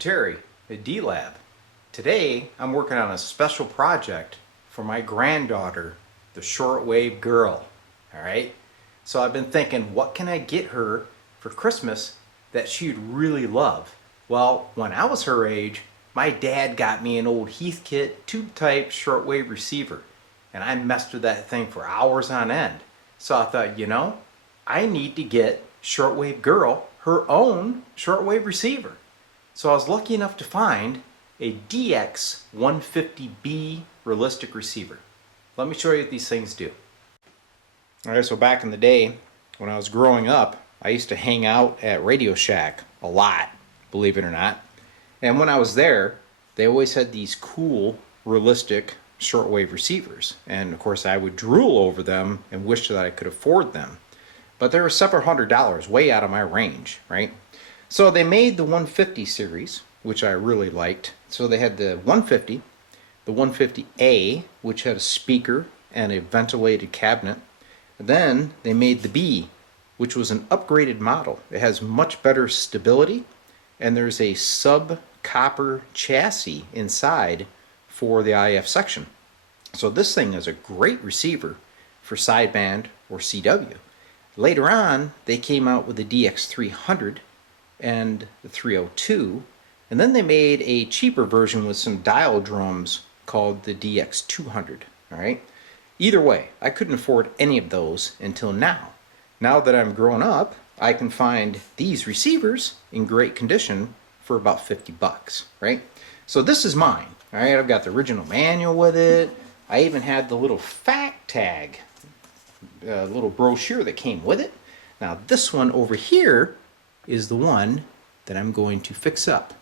Terry at D-Lab. Today I'm working on a special project for my granddaughter, the Shortwave Girl. Alright, so I've been thinking, what can I get her for Christmas that she'd really love? Well, when I was her age, my dad got me an old Heathkit tube type shortwave receiver, and I messed with that thing for hours on end. So I thought, I need to get Shortwave Girl her own shortwave receiver. So I was lucky enough to find a DX150B realistic receiver. Let me show you what these things do. Alright, so back in the day when I was growing up, I used to hang out at Radio Shack a lot, believe it or not. And when I was there, they always had these cool realistic shortwave receivers. And of course I would drool over them and wish that I could afford them. But they were several $100s, way out of my range, right? So they made the 150 series, which I really liked. So they had the 150, the 150A, which had a speaker and a ventilated cabinet. And then they made the B, which was an upgraded model. It has much better stability, and there's a sub-copper chassis inside for the IF section. So this thing is a great receiver for sideband or CW. Later on, they came out with the DX300 and the 302, and then they made a cheaper version with some dial drums called the DX200. All right. Either way, I couldn't afford any of those until now. Now that I'm grown up, I can find these receivers in great condition for about 50 bucks, right? So this is mine. All right, I've got the original manual with it. I even had the little fact tag, little brochure that came with it. Now this one over here is the one that I'm going to fix up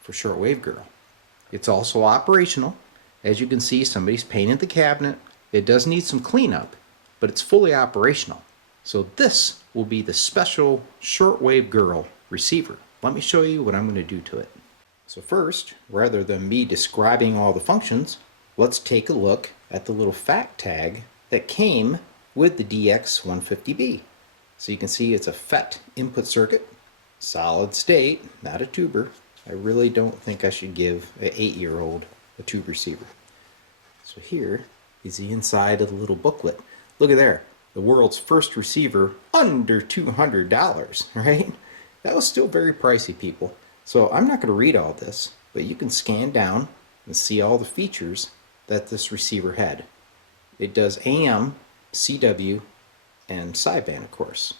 for Shortwave Girl. It's also operational. As you can see, somebody's painted the cabinet. It does need some cleanup, but it's fully operational. So this will be the special Shortwave Girl receiver. Let me show you what I'm going to do to it. So first, rather than me describing all the functions, let's take a look at the little fact tag that came with the DX150B. So you can see it's a FET input circuit, solid state, not a tuber. I really don't think I should give an 8-year-old a tube receiver. So here is the inside of the little booklet. Look at there, the world's first receiver under $200, right? That was still very pricey, people. So I'm not going to read all this, but you can scan down and see all the features that this receiver had. It does AM, CW, and sideband, of course.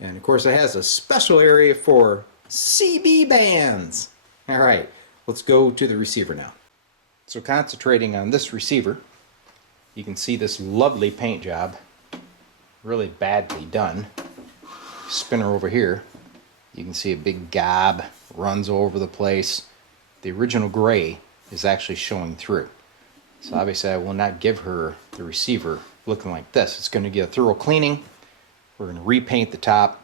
And of course it has a special area for CB bands. Alright, let's go to the receiver now. So concentrating on this receiver, you can see this lovely paint job, really badly done. Spin her over here, you can see a big gob runs over the place. The original gray is actually showing through. So obviously I will not give her the receiver looking like this. It's going to get a thorough cleaning. We're going to repaint the top,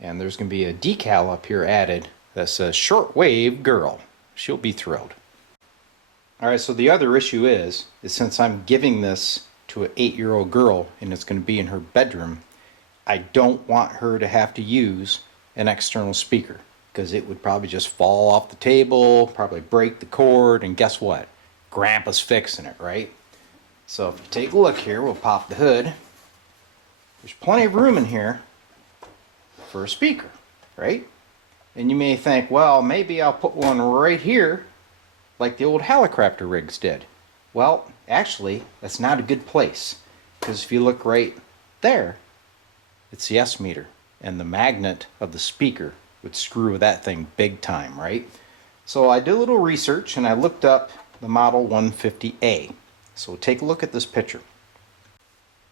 and there's going to be a decal up here added that says Shortwave Girl. She'll be thrilled. Alright, so the other issue is since I'm giving this to an 8-year-old girl and it's going to be in her bedroom, I don't want her to have to use an external speaker, because it would probably just fall off the table, probably break the cord, and guess what? Grandpa's fixing it, right? So if you take a look here, we'll pop the hood. There's plenty of room in here for a speaker, right? And you may think, well, maybe I'll put one right here like the old helicopter rigs did. Well, actually, that's not a good place, because if you look right there, it's the S meter, and the magnet of the speaker would screw with that thing big time, right? So I did a little research and I looked up the model 150A. So take a look at this picture.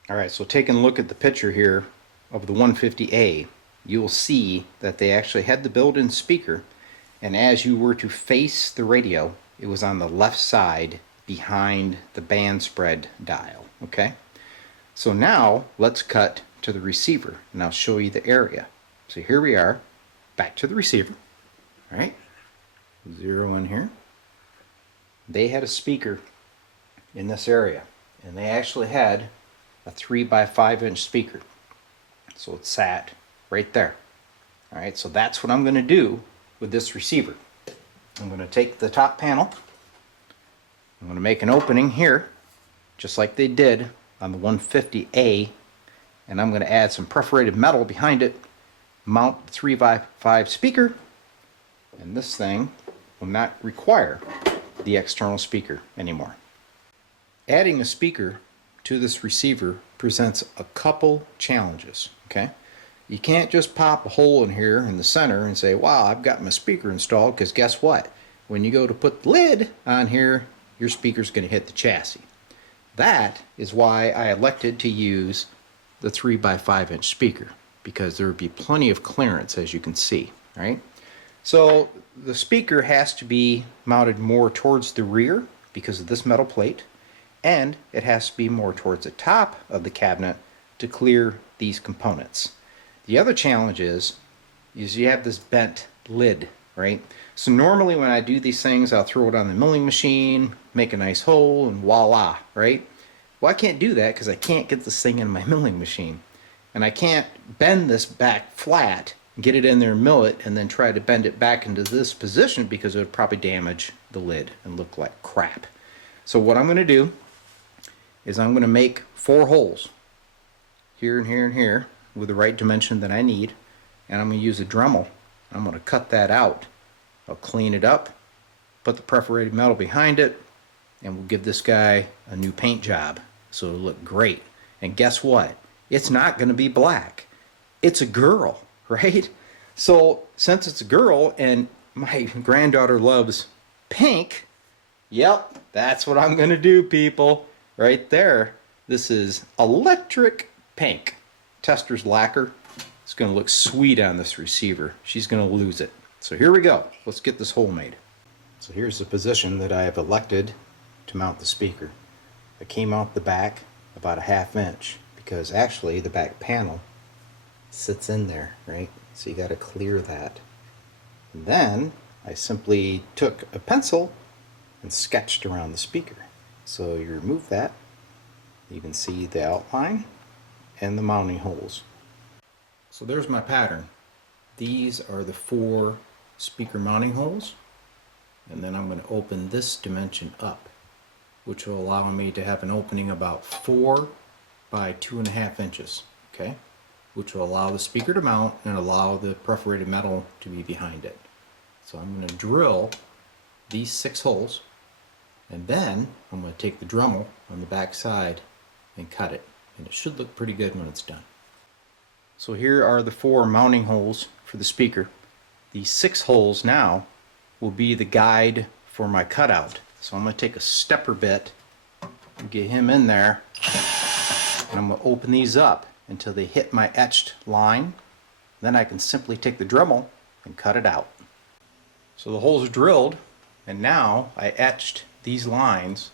Alright, so taking a look at the picture here of the 150A, you'll see that they actually had the built-in speaker, and as you were to face the radio, it was on the left side behind the band spread dial. Okay? So now let's cut to the receiver and I'll show you the area. So here we are, back to the receiver. Alright, zero in here. They had a speaker in this area, and they actually had a 3x5" speaker. So it sat right there. Alright, so that's what I'm going to do with this receiver. I'm going to take the top panel, I'm going to make an opening here, just like they did on the 150A, and I'm going to add some perforated metal behind it, mount the 3x5 speaker, and this thing will not require the external speaker anymore. Adding a speaker to this receiver presents a couple challenges, okay? You can't just pop a hole in here in the center and say, wow, I've got my speaker installed, because guess what? When you go to put the lid on here, your speaker's going to hit the chassis. That is why I elected to use the 3x5 inch speaker, because there would be plenty of clearance, as you can see, right? So the speaker has to be mounted more towards the rear because of this metal plate, and it has to be more towards the top of the cabinet to clear these components. The other challenge is you have this bent lid, right? So normally when I do these things, I'll throw it on the milling machine, make a nice hole, and voila, right? Well, I can't do that because I can't get this thing in my milling machine. And I can't bend this back flat, get it in there, mill it, and then try to bend it back into this position, because it would probably damage the lid and look like crap. So what I'm going to do is I'm going to make 4 holes here and here and here with the right dimension that I need, and I'm going to use a Dremel. I'm going to cut that out. I'll clean it up, put the perforated metal behind it, and we'll give this guy a new paint job so it'll look great. And guess what? It's not going to be black. It's a girl, right? So since it's a girl and my granddaughter loves pink, yep, that's what I'm going to do, people. Right there. This is electric pink. Tester's lacquer. It's going to look sweet on this receiver. She's going to lose it. So here we go. Let's get this hole made. So here's the position that I have elected to mount the speaker. I came out the back about a 1/2 inch, because actually the back panel sits in there, right? So you got to clear that. And then I simply took a pencil and sketched around the speaker. So you remove that, you can see the outline and the mounting holes. So there's my pattern. These are the 4 speaker mounting holes, and then I'm going to open this dimension up, which will allow me to have an opening about 4 by 2.5 inches, okay? Which will allow the speaker to mount and allow the perforated metal to be behind it. So I'm going to drill these 6 holes, and then I'm going to take the Dremel on the back side and cut it, and it should look pretty good when it's done. So here are the 4 mounting holes for the speaker. These 6 holes now will be the guide for my cutout. So I'm going to take a stepper bit and get him in there, and I'm going to open these up until they hit my etched line. Then I can simply take the Dremel and cut it out. So the holes are drilled, and now I etched these lines,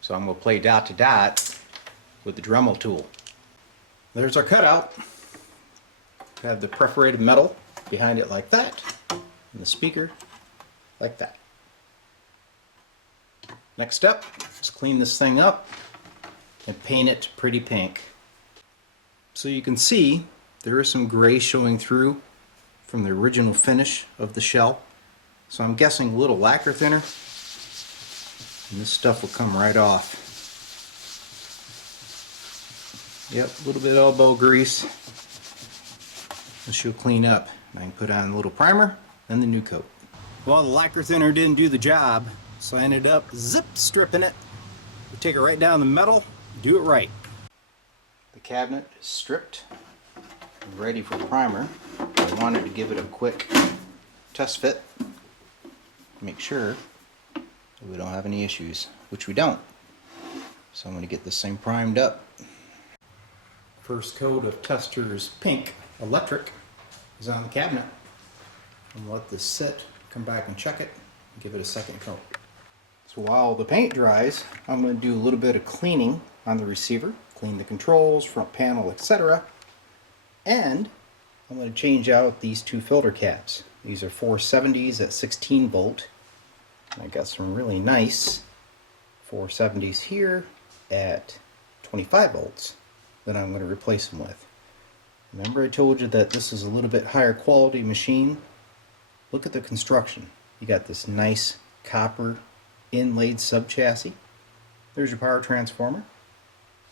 so I'm going to play dot to dot with the Dremel tool. There's our cutout. Have the perforated metal behind it like that, and the speaker like that. Next step is clean this thing up and paint it pretty pink. So you can see there is some gray showing through from the original finish of the shell. So I'm guessing a little lacquer thinner, and this stuff will come right off. Yep, a little bit of elbow grease. And she'll clean up. I can put on a little primer and the new coat. Well, the lacquer thinner didn't do the job, so I ended up zip stripping it. We take it right down the metal, do it right. The cabinet is stripped and ready for primer. I wanted to give it a quick test fit, make sure that we don't have any issues, which we don't. So I'm going to get this thing primed up. First coat of Tester's pink electric is on the cabinet. I'm going to let this sit, come back and check it, and give it a second coat. So while the paint dries, I'm going to do a little bit of cleaning on the receiver, clean the controls, front panel, etc. And I'm going to change out these 2 filter caps. These are 470s at 16 volt. I got some really nice 470s here at 25 volts that I'm going to replace them with. Remember I told you that this is a little bit higher quality machine? Look at the construction. You got this nice copper inlaid subchassis. There's your power transformer.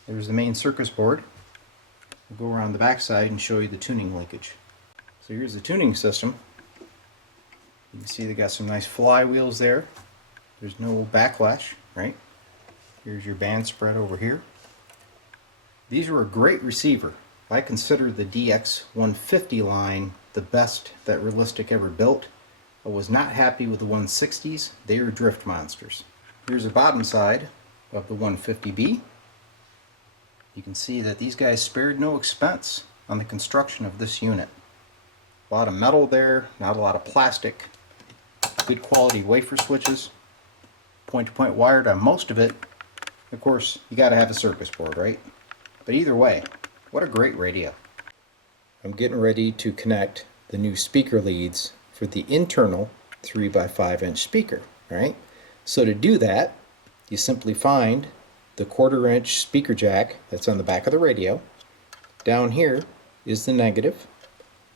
There's the main circuit board. We'll go around the back side and show you the tuning linkage. So here's the tuning system. You can see they got some nice flywheels there. There's no backlash, right? Here's your band spread over here. These were a great receiver. I consider the DX150 line the best that Realistic ever built. I was not happy with the 160s. They were drift monsters. Here's the bottom side of the 150B. You can see that these guys spared no expense on the construction of this unit. A lot of metal there, not a lot of plastic. Good quality wafer switches. Point-to-point wired on most of it. Of course, you got to have a circuit board, right? But either way, what a great radio. I'm getting ready to connect the new speaker leads for the internal 3x5-inch speaker, right? So to do that, you simply find the 1/4-inch speaker jack that's on the back of the radio. Down here is the negative,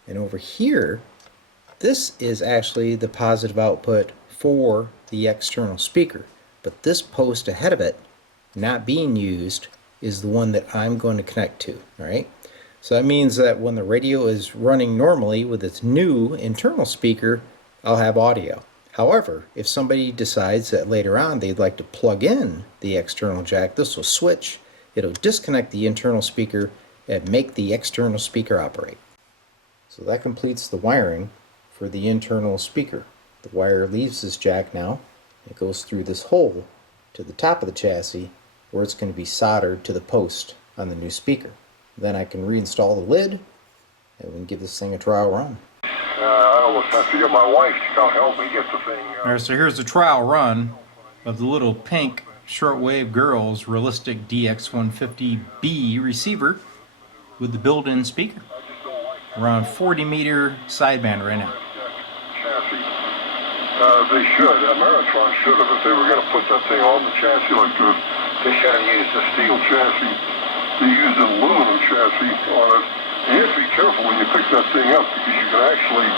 and over here, this is actually the positive output for the external speaker. But this post ahead of it, not being used, is the one that I'm going to connect to, all right? So that means that when the radio is running normally with its new internal speaker, I'll have audio. However, if somebody decides that later on they'd like to plug in the external jack, this will switch. It'll disconnect the internal speaker and make the external speaker operate. So that completes the wiring for the internal speaker. The wire leaves this jack now. It goes through this hole to the top of the chassis where it's going to be soldered to the post on the new speaker. Then I can reinstall the lid and we can give this thing a trial run. I almost have to get my wife to come help me get the thing. Alright, so here's the trial run of the little pink Shortwave Girl's Realistic DX150B receiver with the built-in speaker. We're on 40-meter sideband right now. Chassis. They should. Ameritron should have, if they were going to put that thing on the chassis like this. They should have used a steel chassis. They used an aluminum chassis on it. And you have to be careful when you pick that thing up because you can actually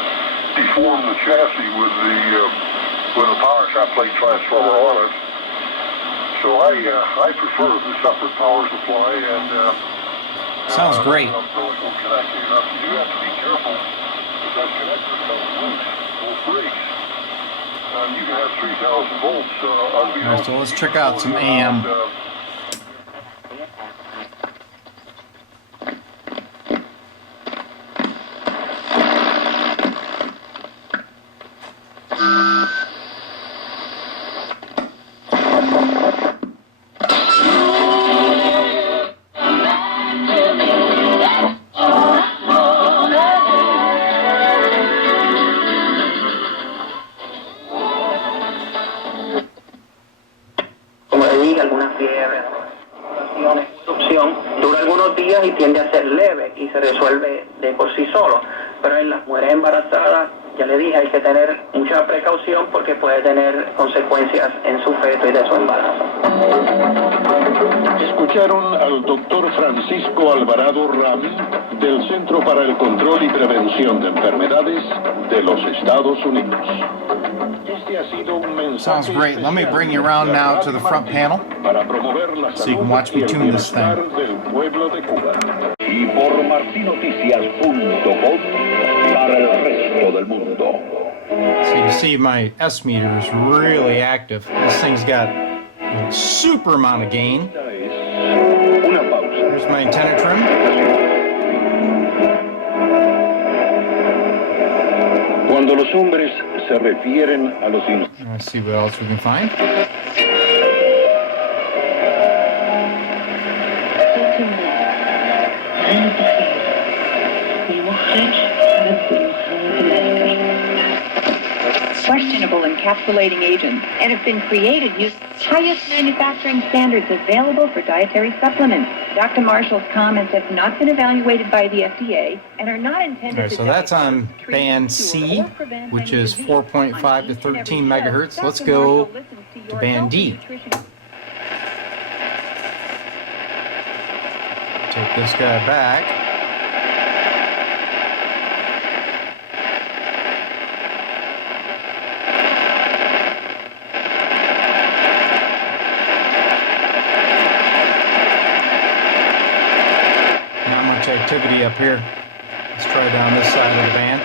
deform the chassis with the power plate transformer on it. So I prefer the separate power supply and sounds great. You do have to be careful if that connector comes loose or breaks. You can have 3,000 volts unbeknownst. Alright, so let's check out some AM. Alguna fiebre, erupción, dura algunos días y tiende a ser leve y se resuelve de por sí solo. Pero en las mujeres embarazadas, ya le dije, hay que tener mucha precaución porque puede tener consecuencias en su feto y de su embarazo. Escucharon al doctor Francisco Alvarado Rami del Centro para el Control y Prevención de Enfermedades de los Estados Unidos. Este ha sido un mensaje. Sounds great. Let me bring you around now to the front panel so you can watch me tune this thing. Y por martinoticias.com para el resto del mundo. So you can see my S meter is really active. This thing's got a super amount of gain. Here's my antenna trim. Cuando los hombres se refieren a los Let's see what else we can find. Questionable encapsulating agents and have been created using highest manufacturing standards available for dietary supplements. Dr. Marshall's comments have not been evaluated by the FDA and are not intended Alright, to so that's on band C, which is 4.5 to 13 megahertz. Let's go to band D. Take this guy back. activity up here. Let's try down this side of the band.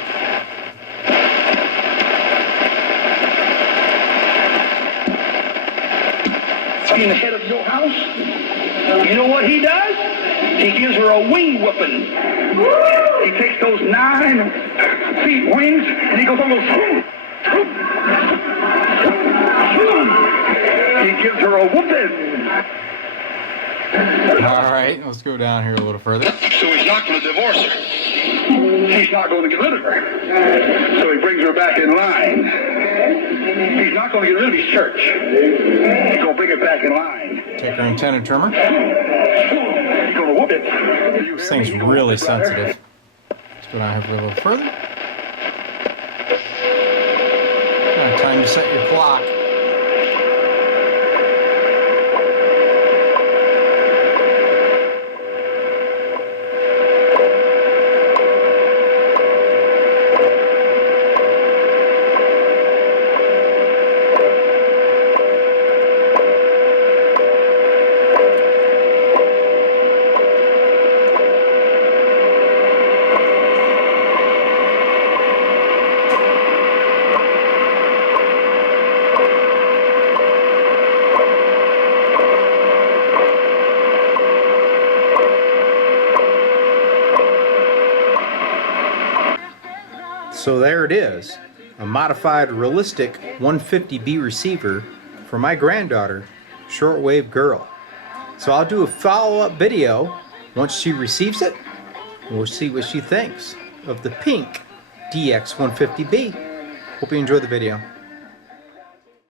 In the head of your house, you know what he does? He gives her a wing whooping. He takes those 9 feet wings and he goes on those. He gives her a whooping. All right, let's go down here a little further. So he's not going to divorce her. He's not going to get rid of her. So he brings her back in line. He's not going to get rid of his church. He's going to bring it back in line. Take our antenna trimmer. He's going to whoop it. This thing's really sensitive. Let's go down here a little further. Time to set your clock. So there it is, a modified realistic 150B receiver for my granddaughter, Shortwave Girl. So I'll do a follow-up video once she receives it, and we'll see what she thinks of the pink DX150B. Hope you enjoyed the video.